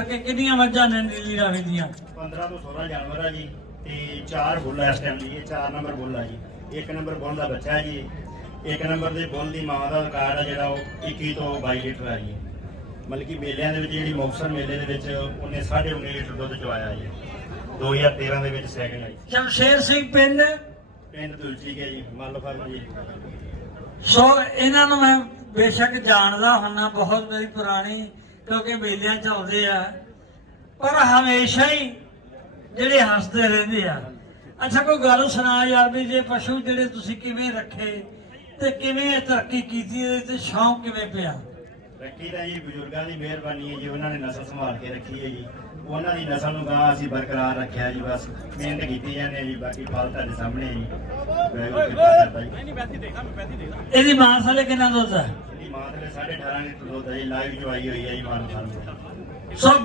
ਕਿ ਕਿੰਨੀਆਂ ਮੱਝਾਂ ਨੇ ਨੀਲੀ ਰਾਵੀ ਦੀਆਂ। 15 ਤੋਂ 16 ਜਾਨਵਰ ਆ ਜੀ ਤੇ ਚਾਰ ਬੁੱਲ ਆ ਇਸ ਟਾਈਮ ਦੀ ਇਹ ਚਾਰ ਨੰਬਰ ਬੁੱਲ ਆ ਜੀ। ਇੱਕ ਨੰਬਰ ਬੁੱਲ ਦਾ ਬੱਚਾ ਹੈ ਜੀ ਇੱਕ ਨੰਬਰ ਦੇ ਬੁੱਲ ਦੀ ਮਾਂ ਦਾ ਰਿਕਾਰਡ ਆ ਜਿਹੜਾ ਉਹ 21 ਤੋਂ 22 ਲੀਟਰ ਆ ਜੀ। ਮਤਲਬ ਕਿ ਮੇਲਿਆਂ ਦੇ ਵਿੱਚ ਜਿਹੜੀ ਮੁਕਤਸਰ ਮੇਲੇ ਦੇ ਵਿੱਚ ਉਹਨੇ 19.5 ਲੀਟਰ ਦੁੱਧ ਚਵਾਇਆ ਜੀ। 2013 ਦੇ ਵਿੱਚ ਸੈਕਿੰਡ ਆਈ ਸ਼ਮਸ਼ੇਰ ਸਿੰਘ ਪਿੰਡ। ਪਿੰਡ ਦੁਲਚੀ ਗਿਆ ਜੀ ਮੱਲ ਫਰਮ ਜੀ। ਸੋ ਇਹਨਾਂ ਨੂੰ ਮੈਂ ਬੇਸ਼ੱਕ ਜਾਣਦਾ ਹੁੰਨਾ ਬਹੁਤ ਮੇਰੀ ਪੁਰਾਣੀ ਕਿਉਂਕਿ ਮੇਲਿਆਂ ਚ ਆਉਂਦੇ ਆ ਪਰ ਹਮੇਸ਼ਾ ਹੀ ਜਿਹੜੇ ਹੱਸਦੇ ਰਹਿੰਦੇ ਆ। ਅੱਛਾ ਕੋਈ ਗੱਲ ਸੁਣਾ ਯਾਰ ਵੀ ਜੇ ਪਸ਼ੂ ਜਿਹੜੇ ਤੁਸੀਂ ਕਿਵੇਂ ਰੱਖੇ ਤੇ ਕਿਵੇਂ ਇਹ ਤਰੱਕੀ ਕੀਤੀ ਇਹਦੇ ਤੇ ਸ਼ੌਂਕ ਕਿਵੇਂ ਪਿਆ? ਰੱਖੀ ਤਾਂ ਜੀ ਬਜ਼ੁਰਗਾਂ ਦੀ ਮਿਹਰਬਾਨੀ ਹੈ ਜੀ ਉਹਨਾਂ ਨੇ ਨਸਲ ਸੰਭਾਲ ਕੇ ਰੱਖੀ ਹੈ ਜੀ। ਉਹਨਾਂ ਦੀ ਨਸਲ ਨੂੰ ਗਾਂ ਅਸੀਂ ਬਰਕਰਾਰ ਰੱਖਿਆ ਜੀ ਬਸ ਮਿਹਨਤ ਕੀਤੀ ਜਾਂਦੇ ਹਾਂ ਜੀ ਬਾਕੀ ਫਲ ਤੁਹਾਡੇ ਸਾਹਮਣੇ ਹੈ ਜੀ। ਇਹਦੀ ਮਾਂ ਸਾਲੇ ਕਿੰਨਾ ਦੁੱਧ ਹੈ? 18.5 ਲੀਟਰ ਦੁੱਧ ਹੈ ਜੀ ਲਾਈਵ ਜਵਾਈ ਹੋਈ ਹੈ ਜੀ ਮਾਨ ਖਾਨ ਸੋ